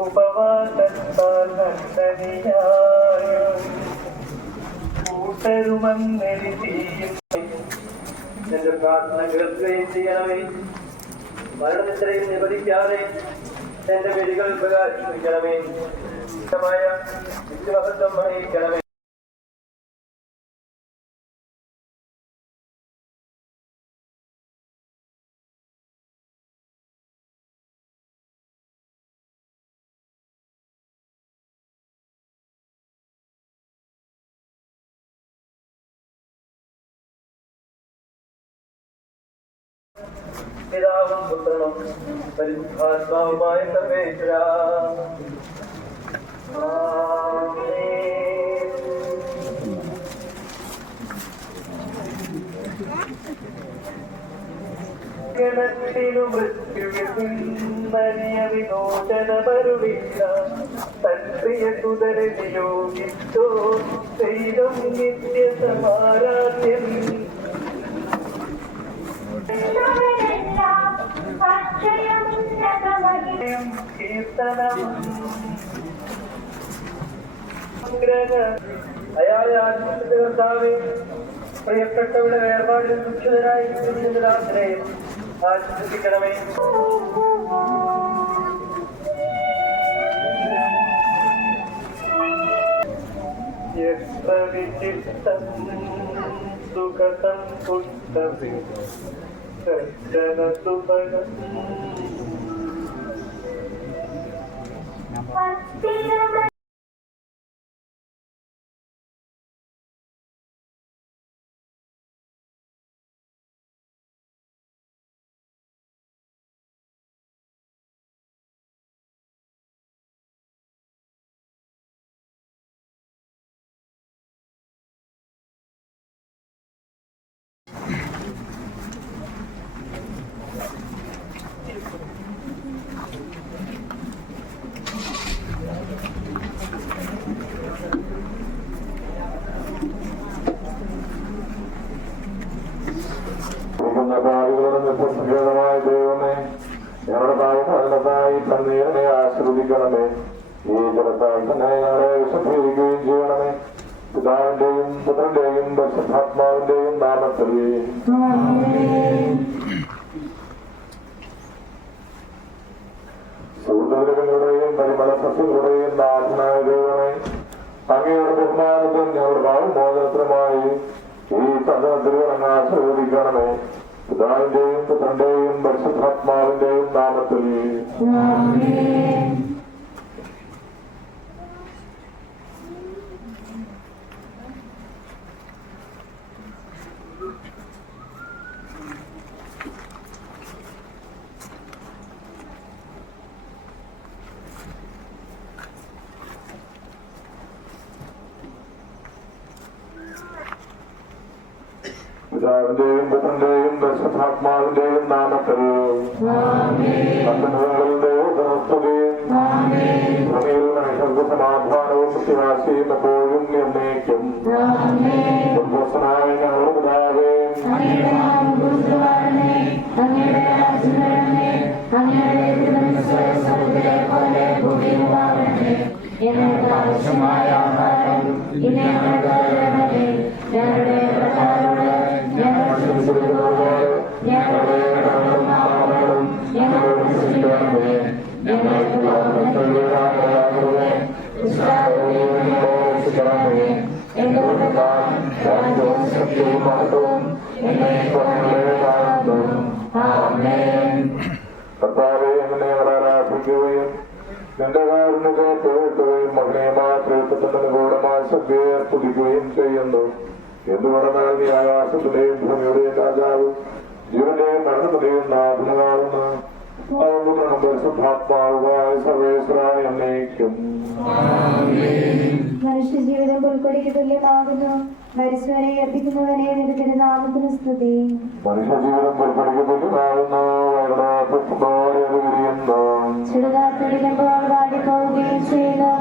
ഉപവാസത്താൽ കൂട്ടരുമെന്നെഴുതിയും എന്റെ പ്രാർത്ഥന കേൾക്കുകയും ചെയ്യണമേ. മരണനിദ്രയിൽ നിവധിക്കാതെ എന്റെ വരികൾ പ്രകാശിപ്പിക്കണമേ. വിശ്വാസം വഹിക്കണമേ. പിതാവും പുത്രനും പരിശുദ്ധാത്മാവുമായ സർവേശ്വരാ. ഗണത്തിനു മൃത്യുവിൽ വിമോചനമരുവില്ല. തത്പ്രിയ സുതരെ നിയോഗിച്ചോ ദൈവം നിത്യസമാരാധ്യം. പ്രിയപ്പെട്ടവരുടെ വേർപാടിൽ ദുഃഖിതരായി രാത്രി ആശ്വസിപ്പിക്കണമേ. എത്ര വിചിത്തം സുഖം പുഷ്ടം സുഭഗം സങ്കേതമായ ദൈവമേ, ഞങ്ങളുടെ പാപമല്ലതായി തന്നീരനെ ആശ്രദിക്കണമേ. ഈ ജലത്താൽ തന്നെ ഞങ്ങളെ വിശദീകരിക്കുകയും ചെയ്യണമേ. പിതാവിന്റെയും പുത്രന്റെയും പരിശുദ്ധാത്മാവിന്റെയും നാമത്തിൽ സൂര്യങ്ങളുടെയും പരിമള സസ്യങ്ങളുടെയും നാഥനായ ദൈവമേ, അങ്ങയുടെ ബഹുമാനത്തിൽ ഞങ്ങളുടെ പാപമോചനത്തിനുമായി ഈ ചന്ദനത്തിൽ അങ്ങ് ആശീർവദിക്കണമേ. പിതാവിന്റെയും പുത്രന്റെയും പരിശുദ്ധാത്മാവിന്റെയും നാമത്തിൽ പിതാവിന്റെയും പുത്രന്റെയും പരിശുദ്ധാത്മാവിന്റെയും നാമത്തിൽ ഭൂമിയിൽ മനുഷ്യർക്ക് സമാധാനവും പ്രത്യാശയും എപ്പോഴും എന്നേക്കും. സന്തോഷനായ ഞങ്ങളുടെ പിതാവേ, ആവശ്യമായ ആഹാരം ഞങ്ങളുടെ കർത്താവേ, എന്നെ ആരാധിക്കുകയും നിന്റെ കാരുണ്യത്തെ പുകഴ്ത്തുകയും മകനെ മാത്രത്തിന്റെ നിഗൂഢമായ ശക്തിയെ അർപ്പിക്കുകയും ചെയ്യുന്നു. എന്തുകൊണ്ടെന്നാൽ നീ ആകാശത്തിന്റെയും ഭൂമിയുടെയും രാജാവ്, ജീവന്റെയും മരണത്തിന്റെയും നാഥനാകുന്നു. പരിശുദ്ധാത്മാവുമായ സർവേശ്വരായ എന്നേക്കും. മനുഷ്യജീവിതം പുൽക്കൊടിക്ക് തുല്യമാകുന്നു. മരിച്ചവനെ അർപ്പിക്കുന്നവനെ നിന്റെ നാമത്തിന് സ്തുതി. മനുഷ്യജീവിതം പുൽക്കൊടിക്ക് തുല്യമാകുന്നു. ചുടുകാത്തിരിക്കുമ്പോൾ വാടിപ്പോവുകയും ചെയ്യുന്നു.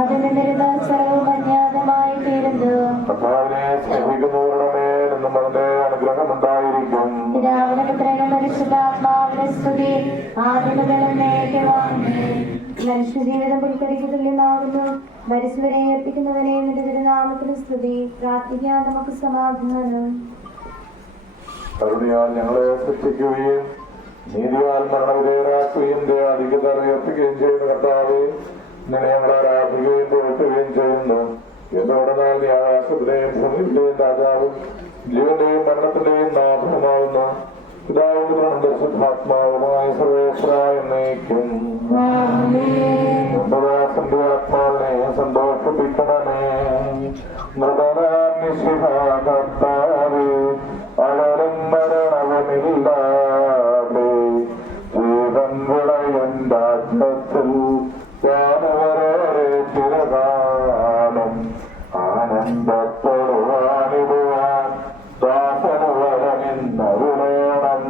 അതിന് നിരുന്ന സ്ഥലവും അജ്ഞാത ഫലമായി തീരുന്നു. കർത്താവിനെ സ്നേഹിക്കുന്നവരുടെ മേൽ എന്നും അതിന്റെ അനുഗ്രഹമുണ്ടായിരിക്കും. പിതാവിനും പുത്രനും പരിശുദ്ധാത്മാവിന്റെ സ്തുതി ആദിമുതൽ മനുഷ്യജീവിതം പുൽക്കരിക്ക് തുല്യമാകുന്നു. മരിച്ചവരെ ഏൽപ്പിക്കുന്നവനെ നിന്റെ തിരുനാമത്തിന് സ്തുതി. പ്രാർത്ഥിക്കാൻ നമുക്ക് സമാധാനം. കരുണയാൽ ഞങ്ങളെ സൃഷ്ടിക്കുകയും നീതിയാൽ മരണവിധേയരാക്കുകയും ദയാധിക്യത ഉയർത്തുകയും ചെയ്യുന്ന കർത്താവെ, നിന്നെ ഞങ്ങൾ ആരാധിക്കുകയും പുകഴ്ത്തുകയും ചെയ്യുന്നു. എന്തുകൊണ്ടെന്നാൽ നീ ആകാശത്തിലെയും ഭൂമിയിലെയും രാജാവും ജീവന്റെയും മരണത്തിന്റെയും നാഥനുമാവുന്നു. പിതാവും പുത്രനും പരിശുദ്ധാത്മാവുമായ സർവേശ്വരായ എന്നേക്കും. ദാസന്റെ ആത്മാവിനെ സന്തോഷിപ്പിക്കണമേ. മൃതനാർത്താവേ, അടരും മരണവുമില്ലാതെ ജീവൻ വിളയും രാജ്യത്തിൽ വാനവരെ ചിരകാലം ആനന്ദത്തോടുവാനിടുവാൻ ദാസന് വരമിന്നരുളേണം.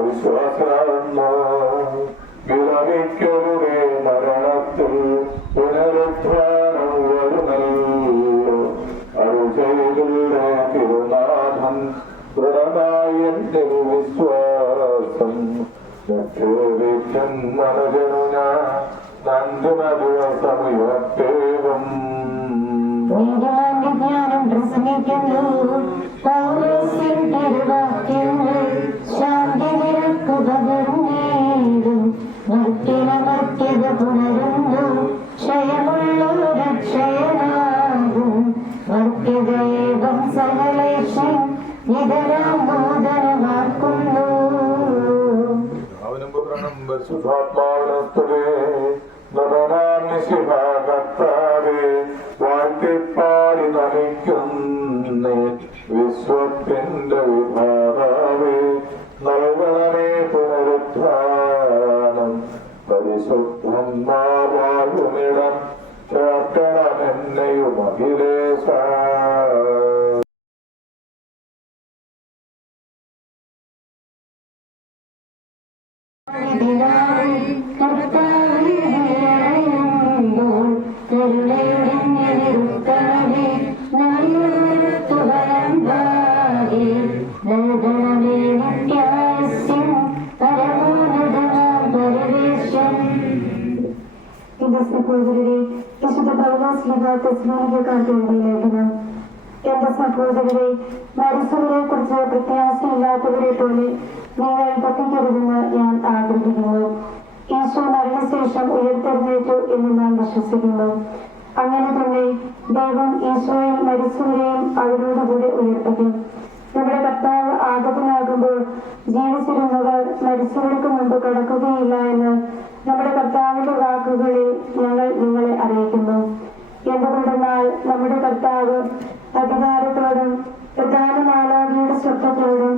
വിശ്വാസരാകുന്നു വിലമിക്കരുടെ മരണത്തിൽ പുനരുദ്ധാനം വരുന്നല്ലോ. അരുചൈലുള്ള തിരുനാഥൻ ദൃഢമായി എന്റെ വിശ്വാസം. മനുജനു ഞാൻ നന്ദിന ദിവസമുയർത്തേവും. ജ്ഞാനം പ്രസംഗിക്കുന്നു. ശാന്തി നിരക്കു പകർന്നേടും മർത്യത പുണരുന്നു. ക്ഷയമുള്ളൊരു രക്ഷയനാകും മർത്യദേവം സകലേശം നിതരാമോദരമാക്കുന്നു. അവനും പുത്രനും പരിശുദ്ധാത്മാവിനും സ്തുതി. കർത്താവേ, വാഴ്ത്തിപ്പാടി നമിക്കുന്നേ. വിശ്വത്തിന്റെ വിഭാവേ, നൽകണമേ പുനരുദ്ധാനം. പരിശുദ്ധന്മാവാഴുമിടം ചേർക്കണമെന്നെയും അഖിലേശ. വിശുദ്ധ പൗലോസ്ലീഹാക്കാർക്ക് എഴുതിയ ലേഖനം. എന്റെ സഹോദരരെ, മരിച്ചവരെ കുറിച്ച് പ്രത്യാശയില്ലാത്തവരെ പോലെ നിങ്ങൾ പറ്റിക്കരുതെന്ന് ഞാൻ ആഗ്രഹിക്കുന്നു. ഈശോ മരണശേഷം ഉയർത്തെഴുന്നേറ്റു എന്ന് നാം വിശ്വസിക്കുന്നു. അങ്ങനെ തന്നെ ദൈവം ഈശോയിൽ മരിച്ചവരെയും അവരോടുകൂടി ഉയർപ്പിക്കും. നമ്മുടെ കർത്താവ് ആഗതനാകുമ്പോൾ ജീവിച്ചിരുന്നവർ മരിച്ചവർക്ക് മുമ്പ് കടക്കുകയില്ല എന്ന് നമ്മുടെ കർത്താവിന്റെ വാക്കുകളിൽ ഞങ്ങൾ നിങ്ങളെ അറിയിക്കുന്നു. എന്തുകൊണ്ടെന്നാൽ നമ്മുടെ കർത്താവ് അധികാരത്തോടും പ്രധാന മാലാഖയുടെ ശബ്ദത്തോടും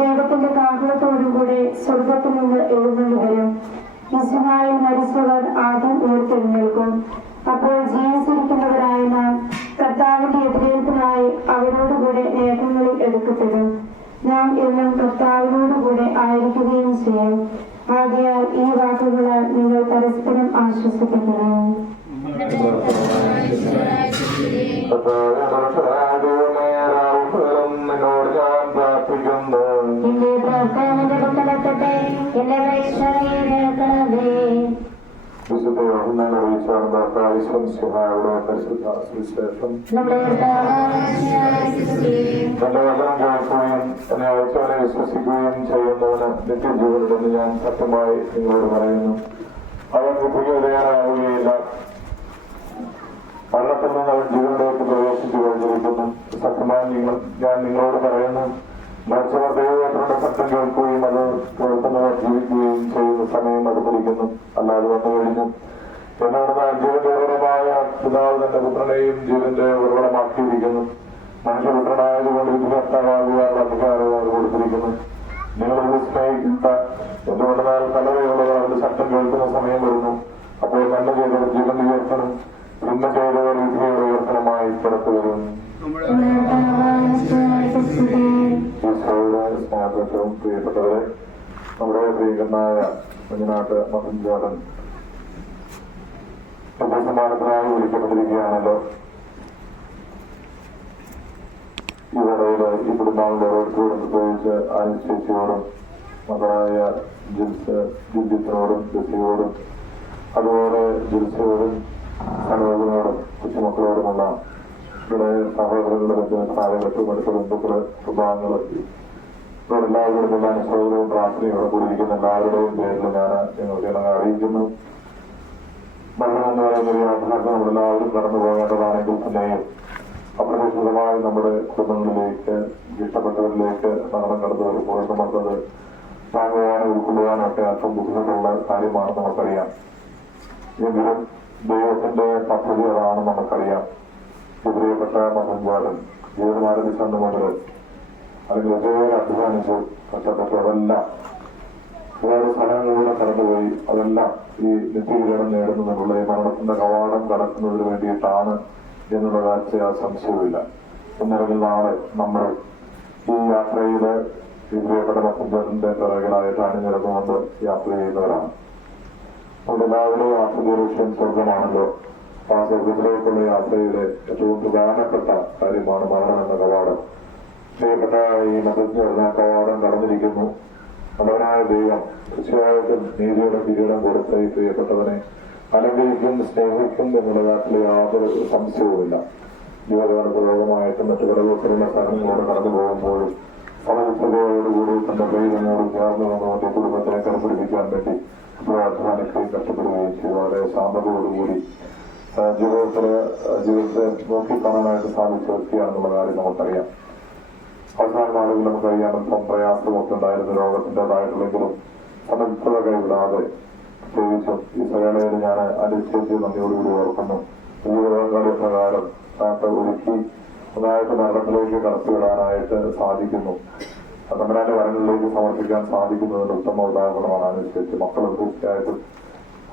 ദൈവത്തിന്റെ കാഹളത്തോടും കൂടെ സ്വർഗത്തിൽ നിന്ന് എഴുന്നള്ളി വരും. മിശിഹായിൽ മരിച്ചവർ ആദ്യം ഉയർത്തെഴുന്നേൽക്കും. അപ്പോൾ ജീവിച്ചിരിക്കുന്നവരായ നാം കർത്താവിന്റെ എതിരേൽപ്പിനായി അവരോടുകൂടെ മേഘങ്ങളിൽ എടുക്കപ്പെടും. നാം എന്നും കർത്താവിനോടുകൂടെ ആയിരിക്കുകയും ചെയ്യും. ആകയാൽ ഈ വാക്കുകളാൽ നിങ്ങൾ പരസ്പരം ആശ്വസിപ്പിക്കണം. എന്റെ പ്രാർത്ഥന നടത്തട്ടെ. എന്റെ വൈഷ്ണവയെ കേൾക്കണമേ. വിശുദ്ധ യോഹന്നാൻ അറിയിച്ചാണ് പരിശുദ്ധ സുവിശേഷം. നമ്മുടെ തന്റെ വചനം കേൾക്കുകയും എന്നെ അയച്ചവനെ വിശ്വസിക്കുകയും ചെയ്യുന്നവന് നിത്യജീവനുണ്ടെന്ന് ഞാൻ സത്യമായി നിങ്ങളോട് പറയുന്നു. അവൻ വിഭജിക്കാനാവുകയില്ല. മരണത്തിൽ നിന്ന് അവൻ ജീവനിലേക്ക് പ്രവേശിച്ചു കഴിഞ്ഞിരിക്കുന്നു. സത്യമായി ഞാൻ നിങ്ങളോട് പറയുന്നു, മരിച്ചവർ ദൈവത്തിന്റെ ശബ്ദം കേൾക്കുകയും അത് കേൾക്കുന്നവർ ജീവിക്കുകയും ചെയ്യുന്ന സമയം അടുത്തിരിക്കുന്നു, അല്ലാതെ വന്നു കഴിഞ്ഞു. എന്നോട് ജീവന്റെ ഉറവിടമായ പിതാവ് തന്റെ പുത്രനെയും ജീവന്റെ ഉറവിടമാക്കിയിരിക്കുന്നു. മനുഷ്യപുത്രനായതുകൊണ്ട് വിധികർത്താവാകുവാനുള്ള അധികാരം അത് കൊടുത്തിരിക്കുന്നു. നിങ്ങളിത് സ്നേഹിക്കുന്ന എന്തുകൊണ്ടെന്നാൽ കലവയുള്ളവർ അവരുടെ ശബ്ദം കേൾക്കുന്ന സമയം വരുന്നു. അപ്പോൾ നന്മ ചെയ്തവർ ജീവൻ ഉയർത്തണം, തിന്മ ചെയ്തവർ വിധിയുടെ ഉയർത്തനമായി പുറത്തു വരും. സ്നേഹപ്പെട്ടവും പ്രിയപ്പെട്ടവരെ, നമ്മുടെ പ്രിയങ്കരനായ കുഞ്ഞനാട്ട് മകൻചാടൻ സമ്മാനത്തിനായി വിളിക്കപ്പെട്ടിരിക്കുകയാണല്ലോ. ഈ വേളയില് ഈ കുടുംബാംഗങ്ങളുടെ ഓരോരുത്തരോടും പ്രത്യേകിച്ച് ആനുശേഷിയോടും മകളായ ജിൽജിത്തിനോടും ജസിയോടും അതുപോലെ ജിൽസിയോടും സനോജിനോടും കൊച്ചുമക്കളോടുമുള്ള ഇവിടെ സഹോദരങ്ങളുടെ സ്ഥാനഘട്ടവും അടുത്ത ബന്ധുക്കള് കുടുംബാംഗങ്ങള് ഇവരെല്ലാവരോടുമുള്ള അനുശോചനവും പ്രാർത്ഥനയോടെ കൂടിയിരിക്കുന്ന എല്ലാവരുടെയും പേരിൽ ഞാൻ നിങ്ങൾക്ക് ഞങ്ങൾ അറിയിക്കുന്നു. മരണം എന്ന് പറയുന്ന ഒരു യാത്രക്ക് നമ്മളെല്ലാവരും കടന്നു പോകേണ്ടതാണെങ്കിൽ തന്നെയും അപ്രതീക്ഷിതമായി നമ്മുടെ കുടുംബങ്ങളിലേക്ക് ഇഷ്ടപ്പെട്ടവരിലേക്ക് മരണം കടന്നു വരുമ്പോൾ നമുക്കത് താങ്ങുവാനും ഉൾക്കൊള്ളുവാനും ഒക്കെ അല്പം ബുദ്ധിമുട്ടുള്ള കാര്യമാണ് നമുക്കറിയാം. എങ്കിലും ദൈവത്തിന്റെ പദ്ധതി അതാണ് നമുക്കറിയാം. പ്രിയപ്പെട്ട മകൻചാടൻ ജീവിതം ആരംഭിച്ചു മുതൽ അല്ലെങ്കിൽ ഒരേറെ അധ്വാനിച്ചു കഷ്ടപ്പെട്ടു. അതെല്ലാം ഒരുപാട് സ്ഥലങ്ങളിലൂടെ കടന്നുപോയി. അതെല്ലാം ഈ നിത്യകിരണം നേടുന്നതിനുള്ള ഈ മരണത്തിന്റെ കവാടം കടക്കുന്നതിന് വേണ്ടിയിട്ടാണ് എന്നുള്ള കാര്യത്തിൽ ആ സംശയവുമില്ല. ഒന്നിറങ്ങി നാളെ നമ്മൾ ഈ യാത്രയില് ഈ പ്രിയപ്പെട്ട മകൻചാടന്റെ പിറകിലായിട്ട് അണിനിരന്നുകൊണ്ട് യാത്ര ചെയ്യുന്നവരാണ്. എല്ലാവരും ആത്മീയ ലക്ഷ്യം സ്വർഗമാണല്ലോ. ആ സ്വർഗത്തിലേക്കുള്ള യാത്രയുടെ ഏറ്റവും പ്രധാനപ്പെട്ട കാര്യമാണ് മരണം എന്ന കവാടം. പ്രിയപ്പെട്ട ഈ മതജ്ഞ കവാടം കടന്നിരിക്കുന്നു. നല്ലവനായ ദൈവം തീർച്ചയായിട്ടും നീതിയുടെ കിരീടം കൊടുത്ത ഈ പ്രിയപ്പെട്ടവനെ അലങ്കരിക്കും, സ്നേഹിക്കും എന്നുള്ള കാര്യത്തിൽ യാതൊരു സംശയവുമില്ല. ജീവിതപരമായിട്ടും മറ്റു പല ദിവസമുള്ള സ്ഥലങ്ങളോട് കടന്നു പോകുമ്പോഴും സമചിത്തതയോടുകൂടി തന്റെ ദൈവനോട് ചേർന്ന് നിന്നുകൊണ്ട് കുടുംബത്തിനെ കടപിടിപ്പിക്കാൻ വേണ്ടി അധ്വാനിക്കുകയും കഷ്ടപ്പെടുകയും ചെയ്തു. വളരെ ശാന്തതയോടുകൂടി ജീവിതത്തെ നോക്കിക്കാണാനായിട്ട് സാധിച്ച വ്യക്തിയാണെന്നുള്ള കാര്യം നമുക്കറിയാം. അവസാന നാളുകളിൽ നമുക്കറിയാം അല്പം പ്രയാസമൊക്കെ ഉണ്ടായിരുന്നു രോഗത്തിൻ്റെതായിട്ടുള്ളെങ്കിലും സമചിത്തത കൈവിടാതെ പ്രത്യേകിച്ചും ഈ സകലയിൽ ഞാൻ അനുസരിച്ച് നന്ദിയോടുകൂടി ഓർക്കുന്നു. ജീവിതപങ്കാളി പ്രകാരം ഒരുക്കി ഒന്നായിട്ട് മരണത്തിലേക്ക് കടത്തിവിടാനായിട്ട് സാധിക്കുന്നു. തമ്പുരാന്റെ വരങ്ങളിലേക്ക് സമർപ്പിക്കാൻ സാധിക്കുന്നതിന് ഉത്തമ ഉദാഹരണമാണ് അനുസരിച്ച്. മക്കളും തീർച്ചയായിട്ടും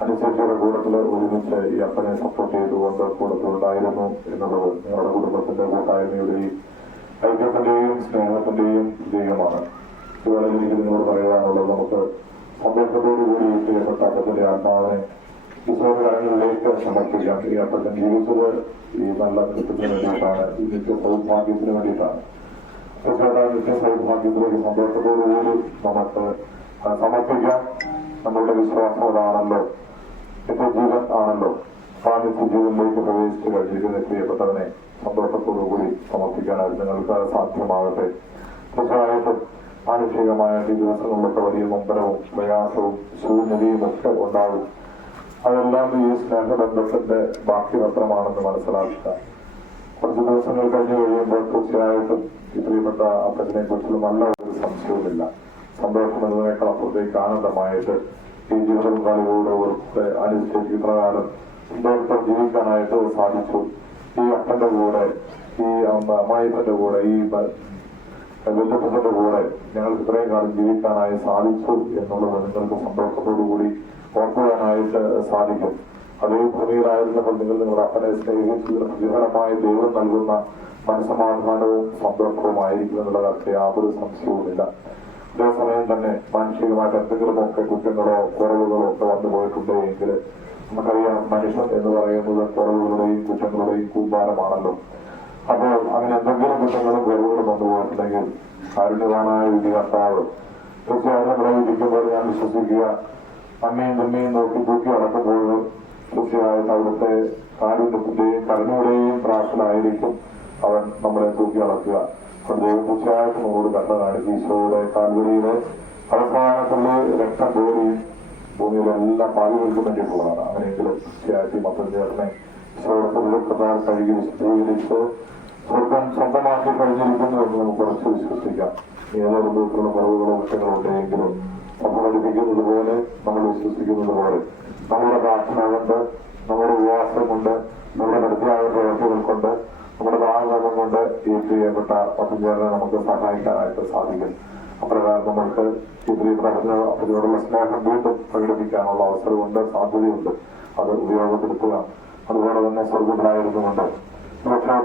അനുസരിച്ചുള്ള കൂട്ടത്തിൽ ഒരുമിച്ച് ഈ അപ്പനെ സപ്പോർട്ട് ചെയ്തുകൊണ്ട് കൂട്ടത്തിലുണ്ടായിരുന്നു എന്നുള്ളത് നിങ്ങളുടെ കുടുംബത്തിന്റെ കൂട്ടായ്മയുടെയും ഐക്യത്തിന്റെയും സ്നേഹത്തിന്റെയും പ്രതീകമാണ്. ഇതുപോലെ എനിക്ക് നിങ്ങളോട് പറയാനുള്ളത്, നമുക്ക് സന്തോഷത്തോടുകൂടി പ്രിയപ്പെട്ട അപ്പത്തിന്റെ ആത്മാവിനെ ഈശോയുടെ കരങ്ങളിലേക്ക് സമർപ്പിക്കാം. ഈ അപ്പച്ചൻ ജീവിച്ചത് ഈ നല്ല നിത്യത്തിന് വേണ്ടിയിട്ടാണ്, ഈ നിത്യ സൗഭാഗ്യത്തിന് വേണ്ടിയിട്ടാണ്. തീർച്ചയായിട്ടും നിത്യ സൗഭാഗ്യത്തിലേക്ക് സന്തോഷത്തോടുകൂടി നമുക്ക് സമർപ്പിക്കാം. നമ്മളുടെ വിശ്വാസം അതാണല്ലോ, നിത്യജീവൻ ആണല്ലോ. ആ നിത്യജീവനിലേക്ക് പ്രവേശിച്ചു കഴിഞ്ഞിരിക്കുന്ന പ്രിയപ്പെട്ടവനെ സന്തോഷത്തോടുകൂടി സമർപ്പിക്കാനായിട്ട് നിങ്ങൾക്ക് സാധ്യമാകട്ടെ. തീർച്ചയായിട്ടും മാനുഷികമായ ഈ ദിവസങ്ങളിലൊക്കെ വലിയ നൊമ്പരവും പ്രയാസവും ശൂന്യതയും ഒക്കെ ഉണ്ടാകും. അതെല്ലാം ഈ സ്നേഹബന്ധത്തിന്റെ ബാക്കി പത്രമാണെന്ന് മനസ്സിലാക്കുക. കുറച്ച് ദിവസങ്ങൾ കഴിഞ്ഞു കഴിയുമ്പോൾ തീർച്ചയായിട്ടും ഈ പ്രിയപ്പെട്ട അപ്പച്ചനെ കുറിച്ചുള്ള നല്ല ഒരു സംശയവുമില്ല. സന്തോഷം എന്നതിനേക്കാൾ അപ്പുറത്തേക്ക് ആനന്ദമായിട്ട് ഈ ജീവിതപങ്കാളികളോട് അനുസരിച്ച് ഇപ്രകാരം സന്തോഷം ജീവിക്കാനായിട്ട് സാധിച്ചു. ഈ അപ്പന്റെ കൂടെ, ഈ അമ്മായിപ്പന്റെ കൂടെ, ഈ ബന്ധുപ്പന്റെ കൂടെ ഞങ്ങൾക്ക് ഇത്രയും കാലം ജീവിക്കാനായി സാധിച്ചു എന്നുള്ളത് നിങ്ങൾക്ക് സന്തോഷത്തോടുകൂടി ഓർക്കുവാനായിട്ട് സാധിക്കും. അതേ ഭൂമിയിലായിരുന്നപ്പോൾ നിങ്ങളുടെ അപ്പനെ സ്നേഹിച്ചതിന് പ്രതിഫലമായി ദൈവം നൽകുന്ന മനസ്സമാധാനവും സന്തോഷവുമായിരിക്കും എന്നുള്ള കാര്യത്തിൽ യാതൊരു സംശയവുമില്ല. അതേസമയം തന്നെ മാനുഷികമായിട്ട് എന്തെങ്കിലുമൊക്കെ കുറ്റങ്ങളോ കുറവുകളോ ഒക്കെ വന്നു പോയിട്ടുണ്ടെങ്കിൽ നമുക്കറിയാം, മനുഷ്യൻ എന്ന് പറയുന്നത് കുറവുകളുടെയും കുറ്റങ്ങളുടെയും കൂമ്പാരമാണല്ലോ. അപ്പോൾ അങ്ങനെ എന്തെങ്കിലും കുറ്റങ്ങളും കുറവുകളും വന്നു പോയിട്ടുണ്ടെങ്കിൽ കാരുണ്യവാനായ വിധികർത്താവ് തീർച്ചയായും നമ്മളെ വിധിക്കുമ്പോൾ ഞാൻ വിശ്വസിക്കുക, അമ്മയും തുമ്മയും നോക്കി തൂക്കി അടക്കുമ്പോൾ തീർച്ചയായും അവിടുത്തെ കാരുണ്യത്തിന്റെയും കരുണയുടെയും പ്രാർത്ഥനയായിരിക്കും അവൻ നമ്മളെ തൂക്കി അടക്കുക. ദൈവം തീർച്ചയായിട്ടും നമ്മളോട് കണ്ട കാണിച്ച് ഈശോയുടെ കാൽവരിയിലെ അവസാനത്തിലെ രക്തം പോലെയും ഭൂമിയിലെല്ലാം പാലുകൾക്ക് വേണ്ടിയിട്ടുള്ളതാണ്. അങ്ങനെയെങ്കിലും തീർച്ചയായിട്ടും മത്തഞ്ചേട്ടനെ ഈശോയുടെ കഴുകി വിശദീകരിച്ച് സ്വർഗം സ്വന്തമാക്കി കഴിഞ്ഞിരിക്കുന്നു എന്ന് നമുക്ക് കുറച്ച് വിശ്വസിക്കാം. ഏതൊരു വിധത്തിലുള്ള കുറവുകളോ കുറ്റങ്ങളുണ്ടെങ്കിലും നമ്മൾ പഠിപ്പിക്കുന്നത് പോലെ, നമ്മൾ വിശ്വസിക്കുന്നത് പോലെ നമ്മുടെ പ്രാർത്ഥന കൊണ്ട്, നമ്മുടെ ഉപവാസം കൊണ്ട്, നമ്മുടെ നിർദ്ദയായ പ്രവർത്തികൾ കൊണ്ട്, നമ്മുടെ സ്നേഹഭാവം കൊണ്ട് ഈ പ്രിയപ്പെട്ട പദ്ധതികളെ നമുക്ക് സഹായിക്കാനായിട്ട് സാധിക്കും. അപ്രകാരം നമ്മൾക്ക് ഈ പറഞ്ഞ അതിനോടുള്ള സ്നേഹം വീണ്ടും പ്രകടിപ്പിക്കാനുള്ള അവസരമുണ്ട്, സാധ്യതയുണ്ട്. അത് ഉപയോഗപ്പെടുത്തുക. അതുപോലെ തന്നെ സ്വർഗത്തിലായിരുന്നുകൊണ്ട്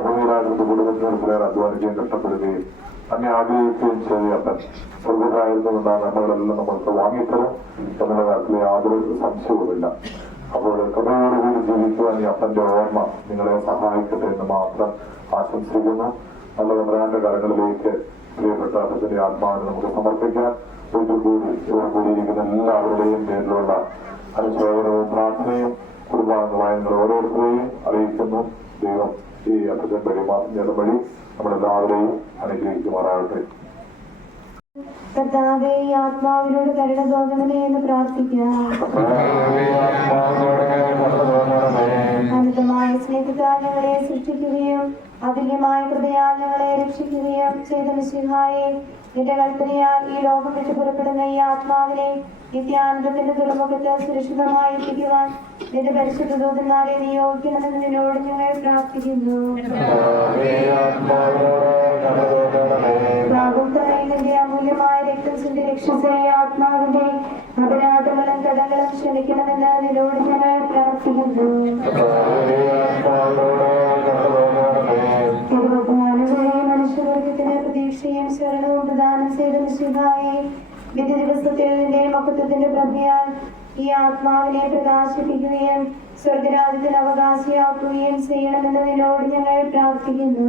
ഭൂമിയിലായിരുന്നു കുടുംബത്തിനടുത്തിലേറെ അധ്വാനിക്കുകയും കഷ്ടപ്പെടുകയും തന്നെ ആഗ്രഹിക്കുകയും ചെയ്ത അപ്പൻ സ്വർഗത്തിലായിരുന്നുകൊണ്ടാണ് നമ്മളെല്ലാം നമ്മൾക്ക് വാങ്ങിത്തരും എന്നുള്ള കാര്യത്തിൽ യാതൊരു സംശയവുമില്ല. അപ്പോൾ കൃപയോടുകൂടി ജീവിക്കുവാൻ ഈ അപ്പന്റെ ഓർമ്മ നിങ്ങളെ സഹായിക്കട്ടെ എന്ന് മാത്രം ആശംസിക്കുന്നു. നല്ല തമ്പുരാന്റെ കരങ്ങളിലേക്ക് പ്രിയപ്പെട്ട അപ്പന്റെ ആത്മാവിനെ നമുക്ക് സമർപ്പിക്കാം. ഒരിക്കൽ കൂടി ഇവിടെ കൂടിയിരിക്കുന്ന എല്ലാവരുടെയും പേരിലുള്ള അനുശോചനവും പ്രാർത്ഥനയും കുടുംബാംഗങ്ങളായ നിങ്ങൾ ഓരോരുത്തരെയും അറിയിക്കുന്നു. ദൈവം ഈ അപ്പന്റെ വഴി നമ്മളെല്ലാവരെയും അനുഗ്രഹിക്കുമാറാകട്ടെ. കർത്താവേ, ഈ ആത്മാവിനോട് കരുണ തോന്നണമേ എന്ന് പ്രാർത്ഥിക്കാം. അമിതമായ സ്നേഹത്താൽ ഞങ്ങളെ സൃഷ്ടിക്കുകയും അതുല്യമായ കൃപയാൽ ഞങ്ങളെ രക്ഷിക്കുകയും ചെയ്ത മിശിഹായെ, നിന്റെ കൽപ്പനയാൽ ഈ ലോകം വിട്ടു പുറപ്പെടുന്ന ഈ ആത്മാവിനെ നിത്യാനന്ദത്തിന്റെ തുറമുഖത്ത് സുരക്ഷിതമായി എത്തിക്കുവാൻ നിന്റെ പരിശുദ്ധ ദൂതന്മാരെ നിയോഗിക്കണമെന്ന് നിന്നോട് ഞങ്ങൾ പ്രാർത്ഥിക്കുന്നു. നിന്റെ അമൂല്യമായ രക്തം ചിന്തി രക്ഷിച്ച ആത്മാവിന്റെ അപരാധങ്ങളും കടകളും ക്ഷമിക്കണമെന്ന് നിന്നോട് ഞങ്ങൾ പ്രാർത്ഥിക്കുന്നു. മനുഷ്യവർഗത്തിന് പ്രതീക്ഷയും ശരണവും പ്രദാനം ചെയ്ത മിശിഹായെ, വിധി ദിവസത്തിൽ നിന്റെ മഹത്വത്തിന്റെ പ്രഭയാൽ ഈ ആത്മാവിനെ പ്രകാശിപ്പിക്കുകയും സ്വർഗരാജ്യത്തിന് അവകാശിയാക്കുകയും ചെയ്യണമെന്ന് നിന്നോട് ഞങ്ങൾ പ്രാർത്ഥിക്കുന്നു.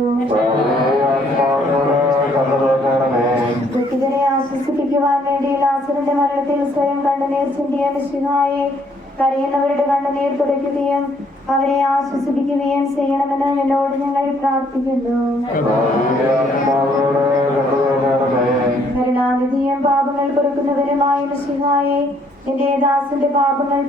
ദുഃഖിതരെ ആശ്വസിപ്പിക്കുവാൻ വേണ്ടി ലാസറിന്റെ മരണത്തിൽ സ്വയം കണ്ണുനീർ ചിന്തിയ മിശിഹായെ, കരയുന്നവരുടെ കണ്ണുനീർ തുടയ്ക്കുകയും അവരെ ആശ്വസിപ്പിക്കുകയും ചെയ്യണമെന്ന് നിന്നോട് ഞങ്ങൾ പ്രാർത്ഥിക്കുന്നു. കരുണാനിധിയും പാപങ്ങൾ പൊറുക്കുന്നവരുമായ മിശിഹായെ, എന്റെ ദാസന്റെ പാപങ്ങൾ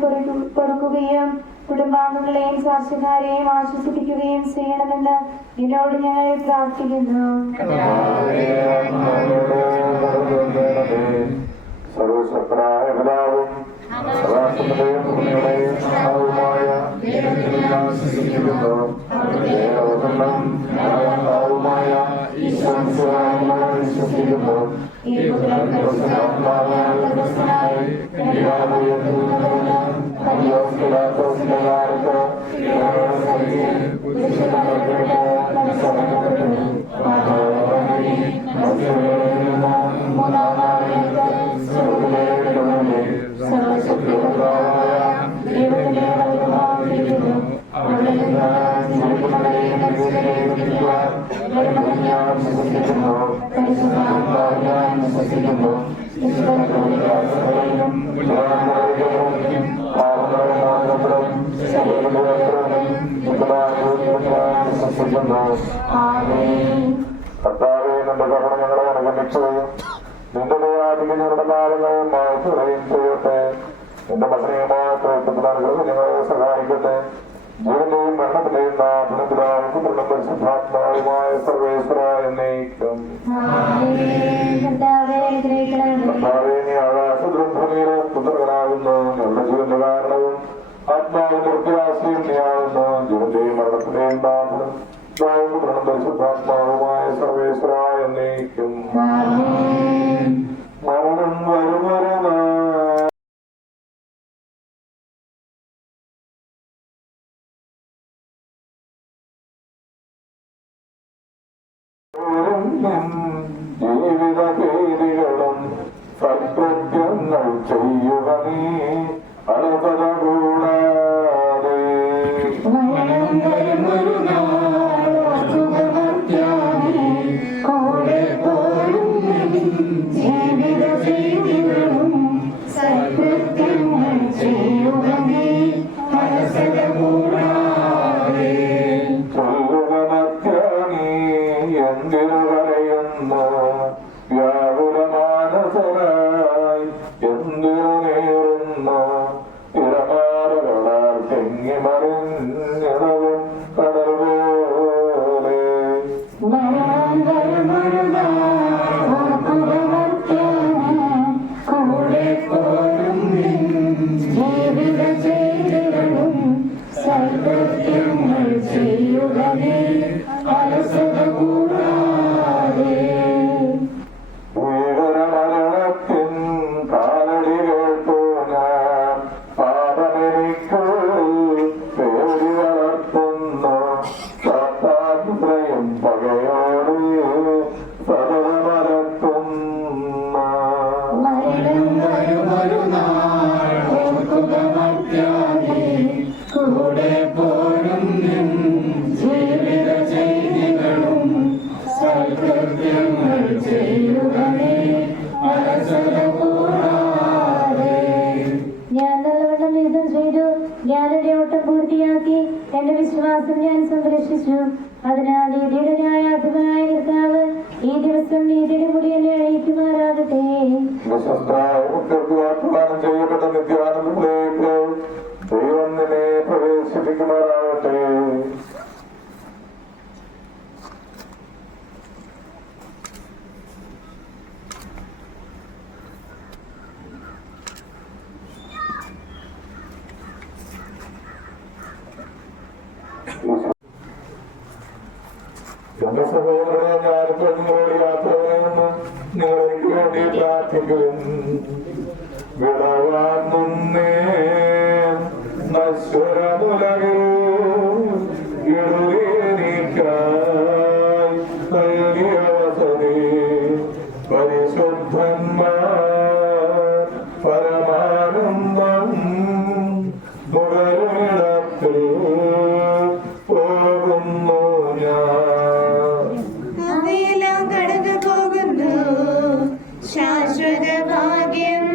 പൊറുക്കുകയും കുടുംബാംഗങ്ങളെയും സാക്ഷ്യക്കാരെയും ആശ്വസിപ്പിക്കുകയും ചെയ്യണമെന്ന് നിന്നോട് ഞങ്ങൾ പ്രാർത്ഥിക്കുന്നു. സർവശക്തനായ പിതാവും സദാശിവന്റെയും ഭൂമിയുടെയും നാഥവുമായ ദൈവത്തിൽ ആശ്വസിക്കുന്നു. വിശ്വസിക്കുന്നു. കർത്താവേ, നിന്റെ കരുണ ഞങ്ങളെ അനുഗമിക്കുകയും നിന്റെ ദയാധികം ഞങ്ങളുടെ കാലങ്ങളെ മാറ്റുകയും ചെയ്യട്ടെ. നിന്റെ മഹനീയമായ പ്രയത്നത്തിലാണ് ഞങ്ങളെ സഹായിക്കട്ടെ. ജീവന്റെയും മരണത്തിന്റെയും നാഥനും പിതാവും പുത്രനും പരിശുദ്ധാത്മാവുമായ സർവേശ്വര എന്നേക്കും. കർത്താവേ, നീ ആകാശത്തിലും ഭൂമിയിലെ പുത്രനാകുന്നു. ഞങ്ങളുടെ ജീവന്റെ കാരണവും ആത്മാവിന്റെ പ്രത്യാശയും നീയാകുന്നു. ജീവന്റെയും മരണത്തിന്റെയും നാഥനും പിതാവും പുത്രനും പരിശുദ്ധാത്മാവുമായ സർവേശ്വര എന്നേക്കും. മരണം വരുമരണ ജീവിത പേരുകളും സത്കൃത്യങ്ങൾ ചെയ്യുക നീ അളപത കൂടാതെ. ജീവിത പേരുകളും സത്കൃത്യങ്ങൾ ചെയ്യുക നീ അളപത കൂടാതെ. എന്തിനു പറയുന്നു വ്യാകുലമാനസനായി, എന്തിനു നേരുന്നു തിരമാലകളാൽ തെങ്ങി മറിഞ്ഞിടവും കടൽ പോലെ. ജീവിത ചെയ്തികളും സൽകൃത്യങ്ങൾ ചെയ്യുക നീ അലസത പകയോടെ സദമരത്തുന്ന കൂടെ പോരും ജീവിത ചെയ്തികളും സൽകൃത്യങ്ങൾ ചെയ്യുകണേ അലസത കൂടാതെ. ഞാൻ നല്ലവണ്ണം യുദ്ധം ചെയ്തു, ഞാനെന്റെ ഓട്ടം പൂർത്തിയാക്കി, എന്റെ വിശ്വാസം ഞാൻ സംരക്ഷിച്ചു. അതിനാൽ നീതിയുടെ ന്യായാധിപനായ കർത്താവ് ഈ ദിവസം നീതിയുടെ മുടി എന്നെ അഴിക്കുമാറാകട്ടെ. വാഗ്ദാനം ചെയ്യപ്പെട്ട നിത്യാനന്ദത്തിലേക്ക് ദൈവം നിന്നെ പ്രവേശിപ്പിക്കുമാറാകട്ടെ. എന്റെ സഹോദരനെ ഞാനിപ്പോൾ നിങ്ങളോട് യാത്ര പറയുന്നു. നിങ്ങൾ എനിക്ക് വേണ്ടി പ്രാർത്ഥിക്കുവിൻ. വിളവാങ്ങുന്നേ നശ്വരമുലകിൽ ഇടുവേനിക്കായി നൽകിയ വസതി പരിശുദ്ധന്മാർ പരമാനന്ദം മുകളിടത്തിൽ പോകുന്നു ഞാൻ. അവയെല്ലാം കടന്നു പോകുന്നു, ശാശ്വത ഭാഗ്യം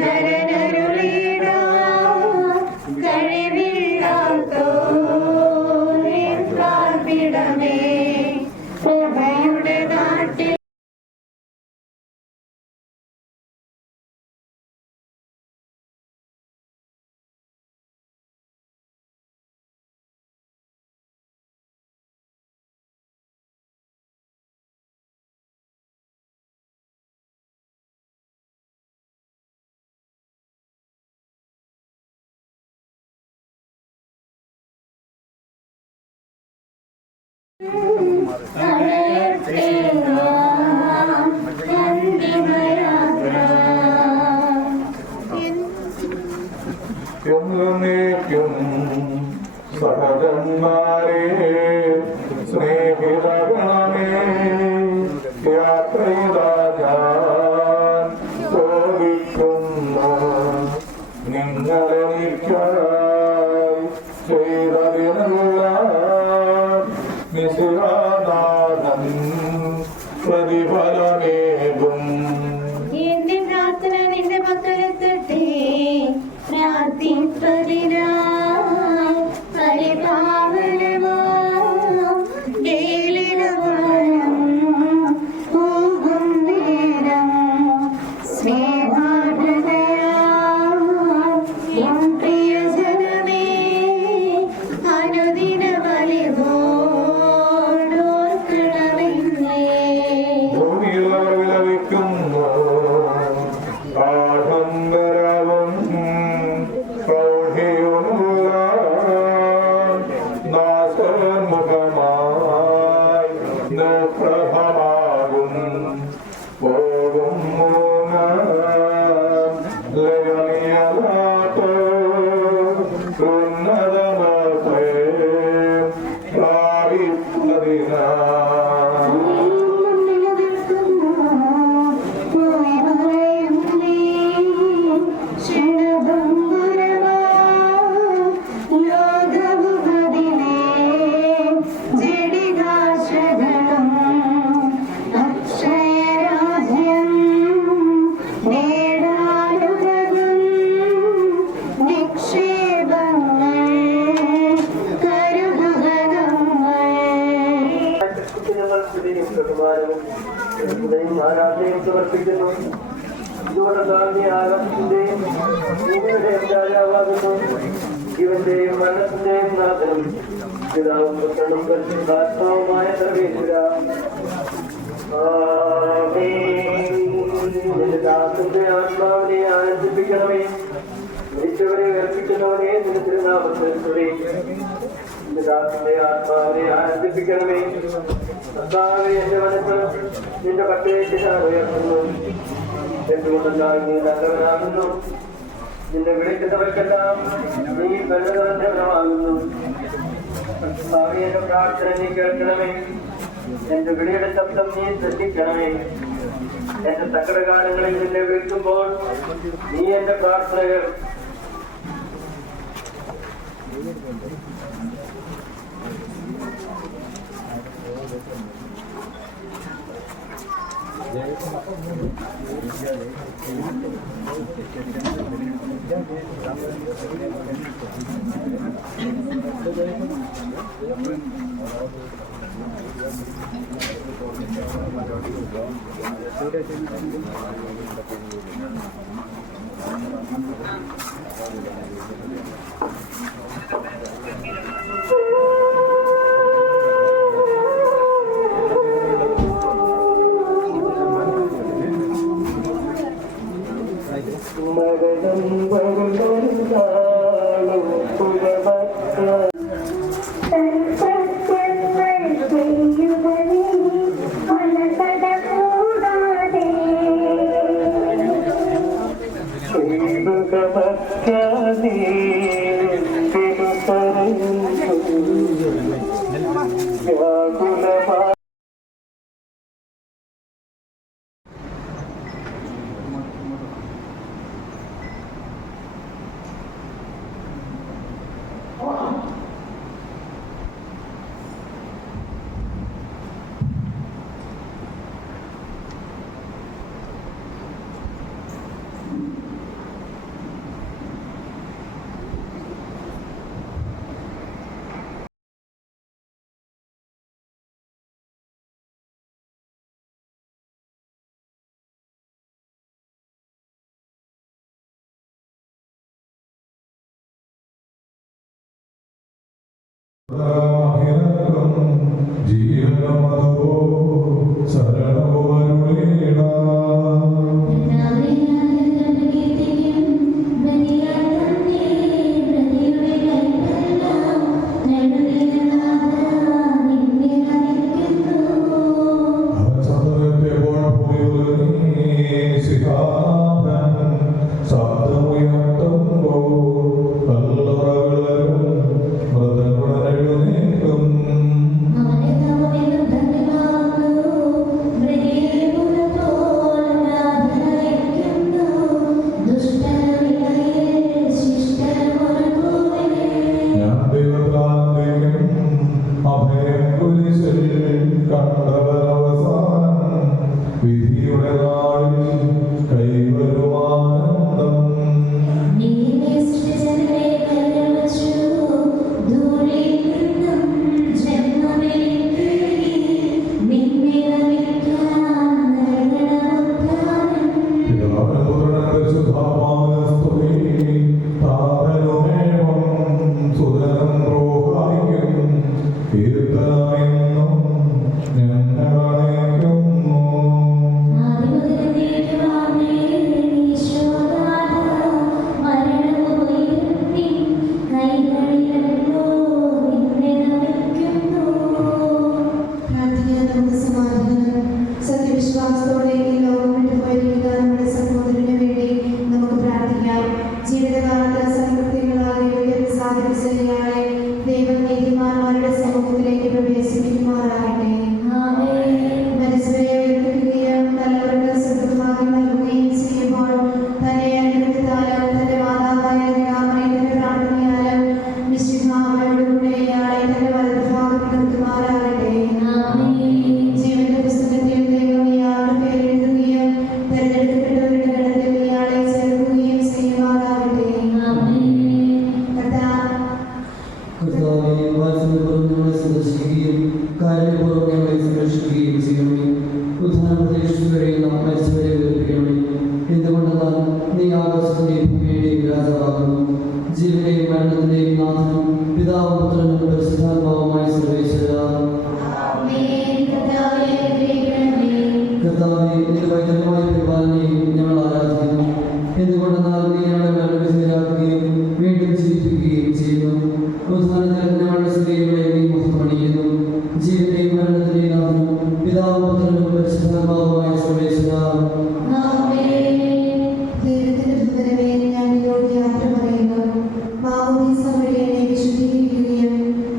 നരനരുളിടാ കഴിവില്ലാത്തോരേ പാർപ്പിടമേ പ്രഭയുടെ നാട്ടിൽ. എന്നേക്കും സഹജന്മാരെ സ്നേഹിതഗണമേ യാത്രയിതാ ഞാൻ ചോദിക്കുന്നു. നിങ്ങളെനിക്കായി ചെയ്തതിനെല്ലാം മിശിഹാനാഥൻ പ്രതിഫലമേകും. എന്റെ പ്രാർത്ഥന നിന്റെ പക്കലെത്തട്ടെ, പ്രാർത്ഥിപ്പതിനായി പരിപാവനമാം ദേലിനവാനം പോകും നേരം സ്നേഹാർദ്രതയാൽ എൻ പ്രിയജനമേ അനുദിന ബലിയോടോർക്കണമെന്നേ. ഭൂമിയിലവർ വിലപിക്കുന്നു, ആഡംബരവും പ്രൗഢിയുമുള്ള നാശോന്മുഖമായി നിർപ്രഭമാകും പോകും ഉന്നതമേ പ്രാപിപ്പതിനാ. ആരാധനയും സമർപ്പിക്കുന്നു. ഇതുകൊണ്ട് ഗാന്ധി ആകാശത്തിന്റെയും ഭൂമിയുടെയും രാജാവാകുന്നു. ജീവന്റെയും മരണത്തിന്റെയും നാഥനും പിതാവും പുത്രനും പരിശുദ്ധാത്മാവുമായ സർവേശ്വര. നിന്റെ ദാസന്റെ ആത്മാവിനെ ആനന്ദിപ്പിക്കണമേ. മരിച്ചവരെ ഉയർപ്പിക്കുന്നവനെ നിന്റെ തിരുനാമത്തിൽ സ്തുതി. നിന്റെ ദാസന്റെ ആത്മാവിനെ ആനന്ദിപ്പിക്കണമേ. കർത്താവേ, എന്റെ മനസ്സ് നിന്റെ പട്ടേക്ക് ഞാൻ ഉയർത്തുന്നു. എന്തുകൊണ്ടെന്നാൽ നീ നല്ലവനാകുന്നു. നിന്നെ വിളിക്കുന്നവർക്കെല്ലാം നീ നല്ലവനാകുന്നു. ഭാവിയുടെ പ്രാർത്ഥന നീ കേൾക്കണമേ. എന്റെ വിളിയുടെ ശബ്ദം നീ ശ്രദ്ധിക്കണമേ. എന്റെ സകലകാലങ്ങളിൽ നിന്നെ വിളിക്കുമ്പോൾ നീ എന്റെ പ്രാർത്ഥന കേൾക്കും.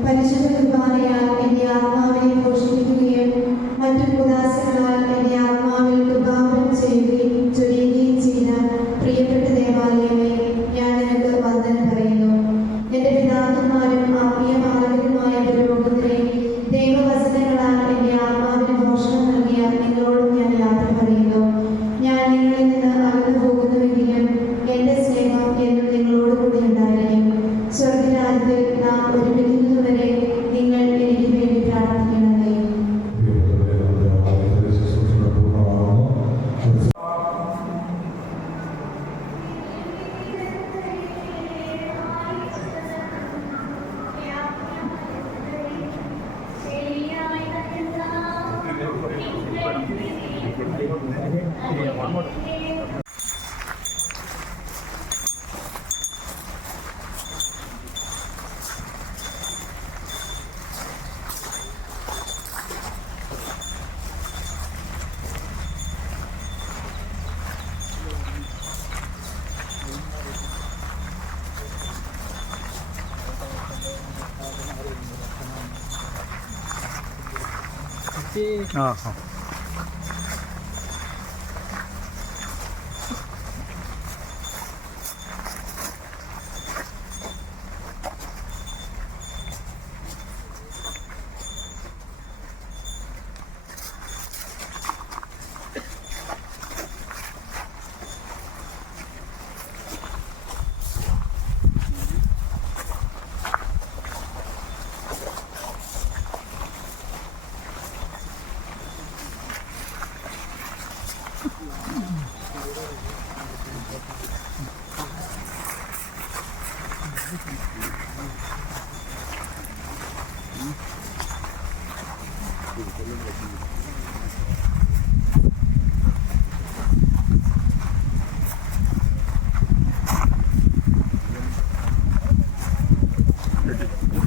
പരിശുദ്ധ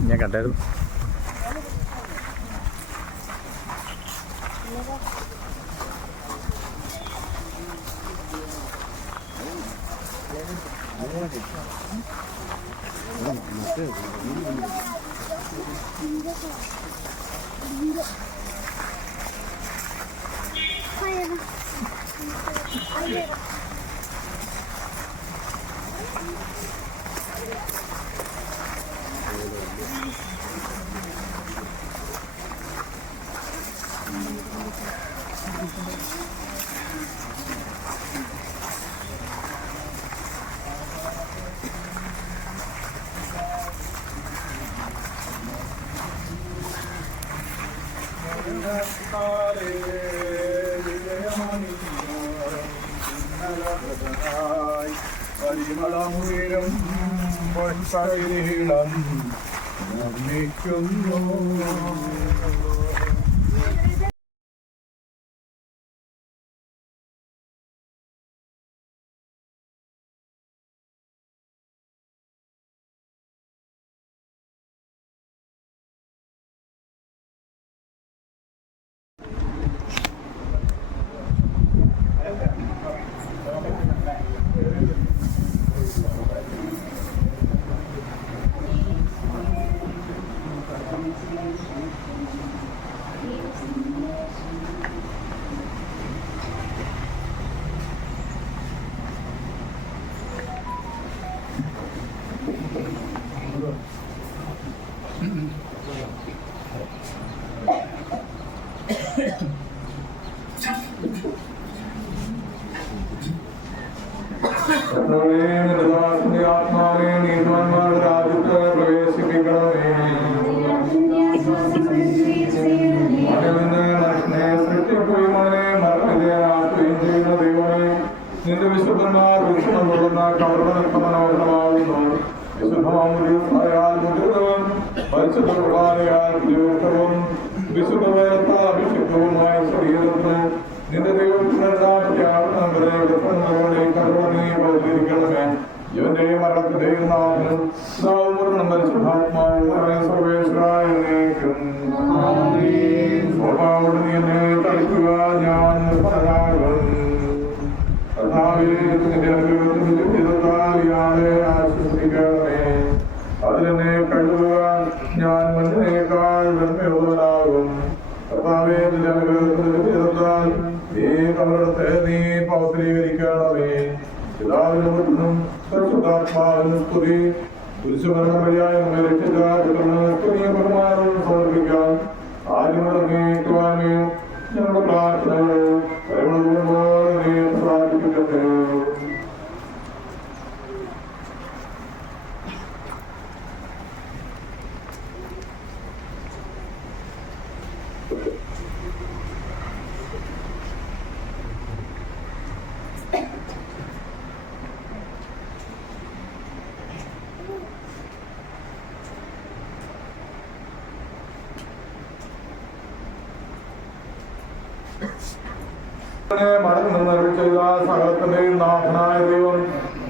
ഞാൻ കണ്ടായിരുന്നു. പരിമളമുയരും പൊൻപകിരീടം നിർമ്മിക്കുന്നു. ആത്മാവെ നീതിമാന്മാരുടെ രാജ്യത്ത് പ്രവേശിപ്പിക്കണമേ. സൃഷ്ടിക്കുകയുമനെ മരണവിധേയനാക്കുകയും ചെയ്യുന്ന ദൈവമേ, നിന്റെ വിശുദ്ധന്മാർ വീക്ഷണം കൊള്ളുന്ന കവർന്ന മനോഹരമാകുന്നു. വിശുദ്ധമായാൽ മുദ്രിതവും പരിശുദ്ധ കുർബാനയാൽ ഉയർത്തവും വിശുദ്ധ വേർത്ത അഭിഷിക്തവുമായ ശരീരത്തിന് നിന്റെ ദൈവത്തിന്റെ കരുണേ ഇവന്റെ മരണത്തിന്റെയും നാമനും പൂർണ്ണം പരിശുദ്ധാത്മാവും സർവേശ്വരായിരിക്കും. എന്നെ തളിക്കുക, ഞാൻ ഇയാളെ ആശ്വസിക്കണമേ. അതിലെന്നെ കഴുകുക, ഞാൻ മുന്നേക്കാൾ വെണ്മയുള്ളവനാകും. കർത്താവേ, നിന്റെ അനുഗ്രഹത്താൽ ഈ കവറത്തെ നീ പൗത്രീകരിക്കണമേ. പിതാവിനും പരിശുദ്ധാത്മാവിനും സ്തുതി. കുരിശുമരണം വഴിയായി നമ്മെ രക്ഷിച്ച ബഹുമാനം സമർപ്പിക്കാം. ആരും ഇറങ്ങിക്കുവാനേ ഞങ്ങളുടെ പ്രാർത്ഥനകൾ കരുണ നീ പ്രാർത്ഥിക്കട്ടെ. Yes. സകലത്തിന്റെയും നാഥനായ ദൈവം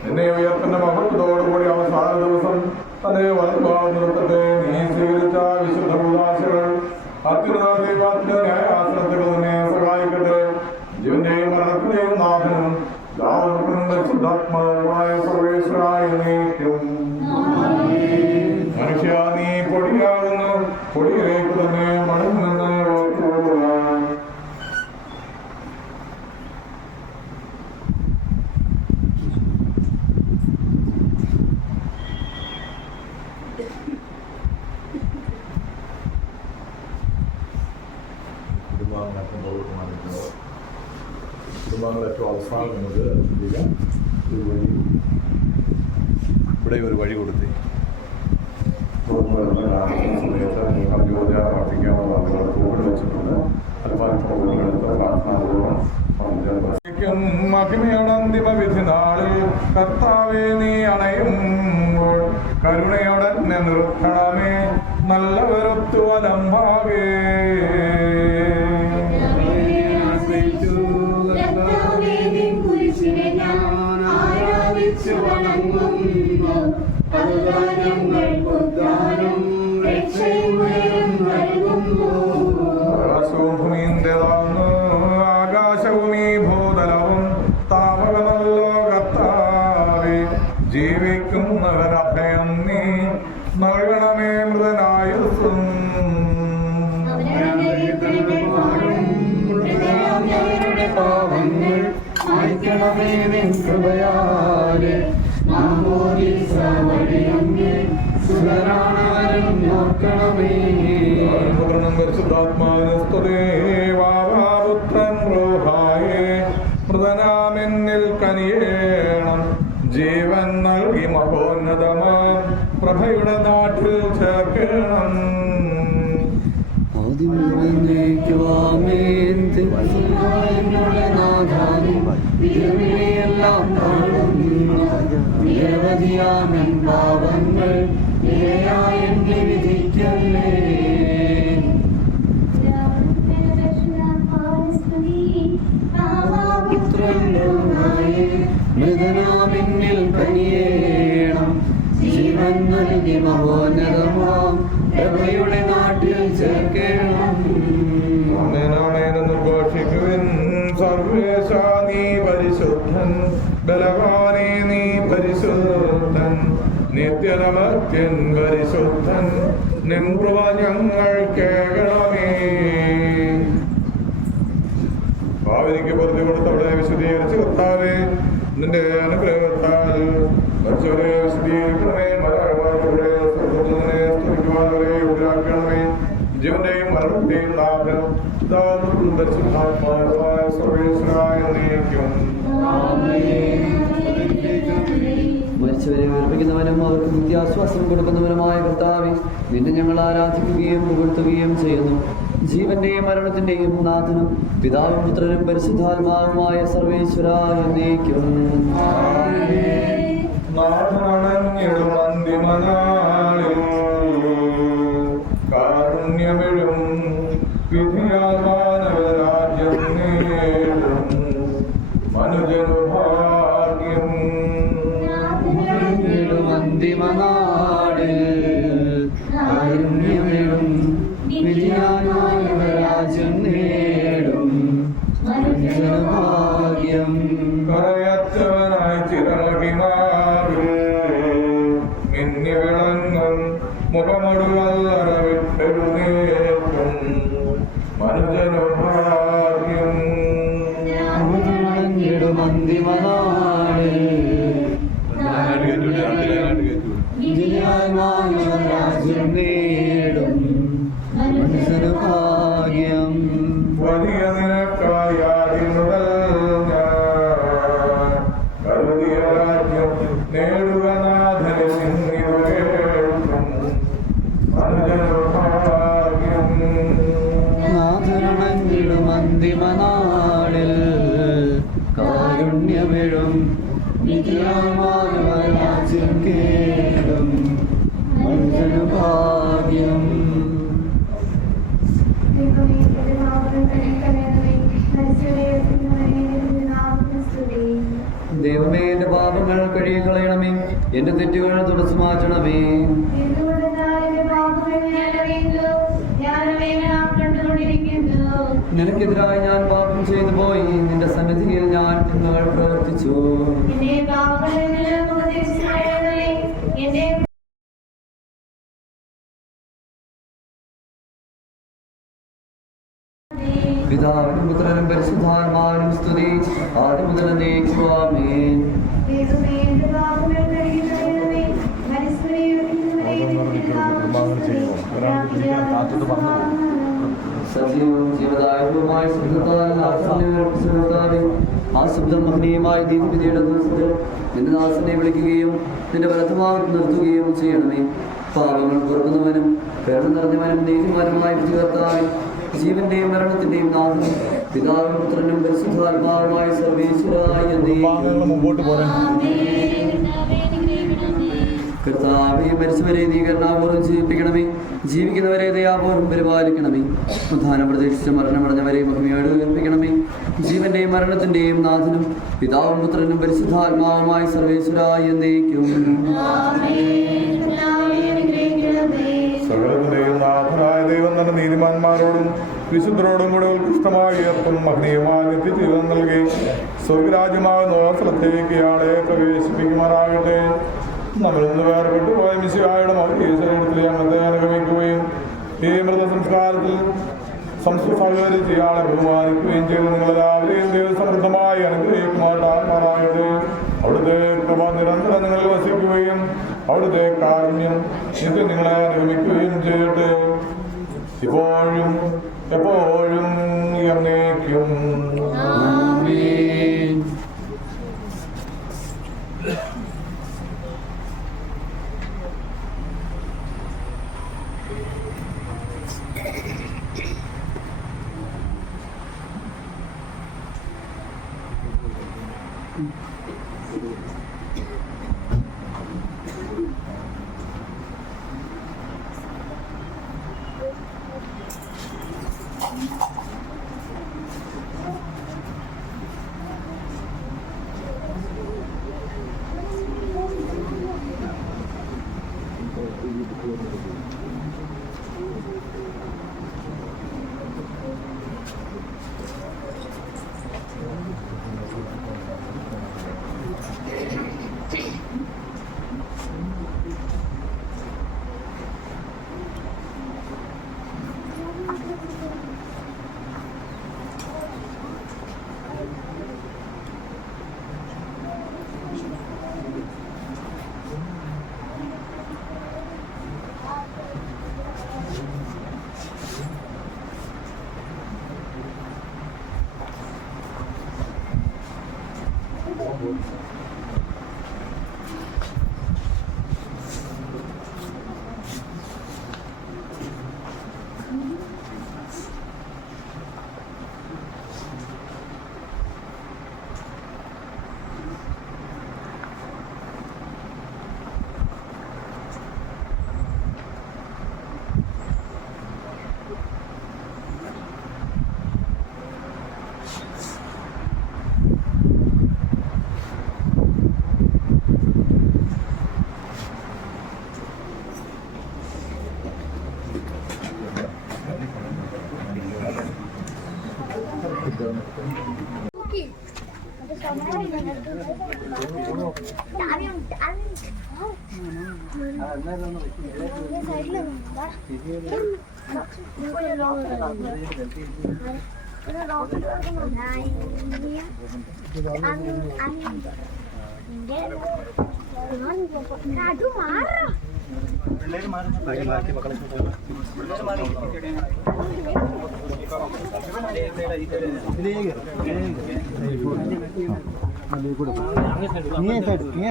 നിന്നെ ഉയർത്തിന്റെ മഹത്വത്തോടുകൂടി അവസാന ദിവസം തന്റെ വലതുഭാഗം നിർത്തട്ടെ. നീ സ്വീകരിച്ച വിശുദ്ധ ഉദാശകൾ അത്യുന്നത ദൈവത്തിന്റെ ന്യായാസനത്തിൽ നിന്നെ സഹായിക്കട്ടെ. ജീവന്റെയും മരണത്തിന്റെയും നാഥനും പരിശുദ്ധാത്മാവുമായ സർവേശ്വരായ നീക്കും. മനുഷ്യ നീ പൊടിയാകുന്നു, പൊടിയിലേക്ക് തന്നെ മടങ്ങുമെന്ന് ഓർത്തുകൊള്ളുക. കുടുംബങ്ങൾ ഏറ്റവും അവസാനം എന്നത് ഇവിടെ ഒരു വഴി കൊടുത്തേ സമയത്ത് യോജന പ്രാർത്ഥിക്കാനുള്ള ആളുകൾ കോവിഡ് വെച്ചിട്ടുണ്ട്. മഹിമയുടെ അന്തിമ വിധി നാളിൽ കർത്താവേ നീ അണയുമ്പോൾ കരുണയോടെ നിർത്തണമേ നല്ലവരൊത്തു വലംഭാവേ. ആകാശവും ഈ ഭൂതലവും താപകമല്ലോ കർത്താവേ. ജീവിക്കുന്നവരഭയം നീ നൽകണമേ മൃതനായുസ്സും. മൃതനാമെന്നിൽ കനിയേണം ജീവൻ നൽകി മഹോന്നതമാം പ്രഭയുടെ നാട്ടിൽ ചേർക്കണം. മൃതനാമിന്നിൽ കനിയേണം ജീവൻ നൽകി മഹോന്നതമാം പ്രഭയുടെ നാട്ടിൽ ചേർക്കണം. ഘോഷിക്കുവിൻ സർവേശ നീ പരിശുദ്ധൻ, ബലവാനേ നീ പരിശുദ്ധൻ, നിത്യനമത്യൻ പരിശുദ്ധൻ, നിൻ കൃപ ഞങ്ങൾ കേൾക്കണമേ. ഭാവിക്ക് പൊറുതി കൊടുത്തവിടെ വിശദീകരിച്ച് കർത്താവേ നിന്റെ അനുഗ്രഹത്താൽ മരിച്ചവരെ വിശദീകരിക്കണമേ. മലയാളമാരുടെ സ്തുതിക്കുവാനവരെ ഉയരാക്കണമേ. ജീവന്റെയും മരണത്തെയും നാഥൻ പരിശുദ്ധാത്മാവായ സർവേശ്വരായ നീക്കും. മരിച്ചവരെ ഉയർപ്പിക്കുന്നവനും അവർക്ക് നിത്യാശ്വാസം കൊടുക്കുന്നവനുമായ കർത്താവേ, നിന്നെ ഞങ്ങൾ ആരാധിക്കുകയും പുകഴ്ത്തുകയും ചെയ്യുന്നു. ജീവന്റെയും മരണത്തിന്റെയും നാഥനും പിതാവും പുത്രനും പരിശുദ്ധാത്മാവുമായ സർവേശ്വരായ നീക്കും. കാരുണ്യമിഴും വിധിയാൽമാനവരാജ്യം നേടും മനുജനു ഭാഗ്യം. അന്തിമനാളിൽ കാരുണ്യമിഴും വിധിയാൽമാനവരാജ്യം നേടും മനുജനു ഭാഗ്യം. കരയറ്റവനായി ചിറകിമാവിൽ മിന്നി വിളങ്ങും മുഖമൊടുവല്ലറ വിട്ടെഴുന്നേൽക്കും മനുജനു ഭാഗ്യം. അന്തിമനാളിൽ വിധിയാൽമാനവരാജ്യം നേടും മനുജനു ഭാഗ്യം. വലിയ നിനക്കായി മുതൽ ഞാൻ കരുതിയ രാജ്യം നേടുക നാഥനെ സിന്നിതു കേൾക്കും മനുജനു ഭാഗ്യം. നാഥനണഞ്ഞിടും അന്തിമനാളിൽ കാരുണ്യമിഴും വിധിയാൽമാനവരാജ്യം കേടും മനുജനു ഭാഗ്യം. ദൈവമേ, എന്റെ പാപങ്ങൾ കഴുകണമേ. മരിച്ചവരെ ഉയർപ്പിക്കുന്നവനെ കഴുകിക്കളയണമേ. എന്റെ തെറ്റുകൾ തുടച്ചു മാറ്റണമേ. നിനക്കെതിരായി ഞാൻ പാപം ചെയ്തു പോയി. നിന്റെ സന്നിധിയിൽ ഞാൻ തിന്മകൾ പ്രവർത്തിച്ചു. പിതാവിനും പുത്രനും പരിശുദ്ധാത്മാവിനും സ്തുതി, ആദ്യം മുതൽ എന്നേക്കും. ആമേൻ. സജീവവും ജീവദായകവുമായ ശബ്ദത്താൽ ആ ശബ്ദം മഹനീയമായ നീതിവിധിയുടെ ദിവസത്തിൽ നിന്റെ ദാസനെ വിളിക്കുകയും നിന്റെ വലത്തുഭാഗത്ത് നിർത്തുകയും ചെയ്യണമേ. പാപങ്ങൾ പുറക്കുന്നവനും പേർന്ന് നിറഞ്ഞവനും നീതിമാനുമായി വിധികർത്തായി ജീവന്റെയും മരണത്തിന്റെയും നാഥനും പിതാവും പുത്രനും പരിശുദ്ധാത്മാവുമായ സർവീശ്വരായ മുമ്പോട്ട് പോരാൻ കർത്താവേ, മരിച്ചവരെ നീ കരുണാപൂർവ്വം ജീവിപ്പിക്കണമേ. ജീവിക്കുന്നവരെ ദയാപൂർവ്വം പരിപാലിക്കണമേ. ഉദ്ധാനം പ്രതീക്ഷിച്ച് മരണമടഞ്ഞവരെ മഹിമയോട് ഉയർപ്പിക്കണമേ. ജീവന്റെയും മരണത്തിന്റെയും നാഥനും പിതാവും പുത്രനും പരിശുദ്ധാത്മാവുമായ സർവേശ്വരായ എന്നേക്കും. സകലത്തിന്റെയും നാഥനായ ദൈവം തന്നെ നീതിമാന്മാരോടും വിശുദ്ധരോടും കൂടെ ഉത്കൃഷ്ടമായ ഉയർത്തും മഹനീയമായ നിത്യജീവൻ നൽകി സ്വർഗരാജ്യമാകുന്ന സ്ഥലത്തേക്ക് ഇയാളെ പ്രവേശിപ്പിക്കുമാറാകട്ടെ. നമ്മളിൽ നിന്ന് വേർപെട്ടു പോയ മിശിഹായുടെ ശരീരത്തിൽ ഞങ്ങളെ അനുഗമിക്കുകയും ഈ മൃതസംസ്കാരത്തിൽ സഹകരിച്ച് ഇയാളെ ബഹുമാനിക്കുകയും ചെയ്ത് നിങ്ങളെല്ലാവരെയും ദൈവസമൃദ്ധമായി അനുഗ്രഹിക്കുമാറാകട്ടെ. അവിടുത്തെ കൃപ നിരന്തരം നിങ്ങളിൽ വസിക്കുകയും അവിടുത്തെ കാരുണ്യം നിത്യം നിങ്ങളെ അനുഗമിക്കുകയും ചെയ്യട്ടെ, ഇപ്പോഴും എപ്പോഴും എന്നേക്കും.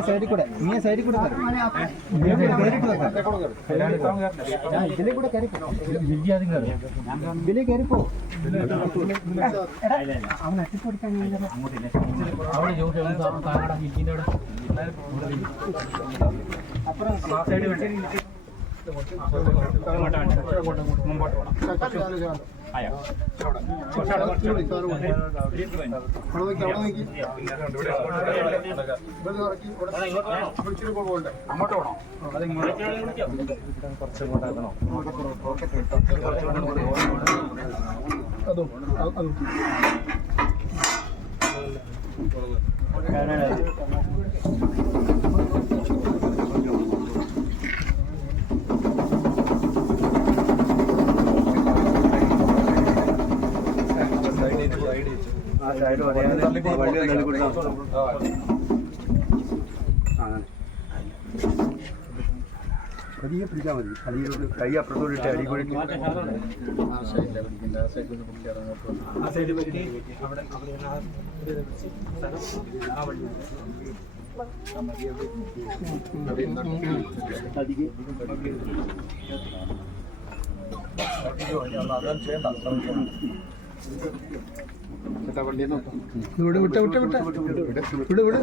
സൈഡിൽ കൂടെ കയറിപ്പോ അവൻ അട്ടിപ്പൊടുക്കാൻ മുമ്പോട്ട് പോകണം. പതിയെ പിടിച്ചാൽ മതി. അടിയിലോട്ട് കൈ അപ്പുറത്തോട്ട് അടി കൂടി വിട് വിട്ട വിട്ട വിട്ട വിട് വിട്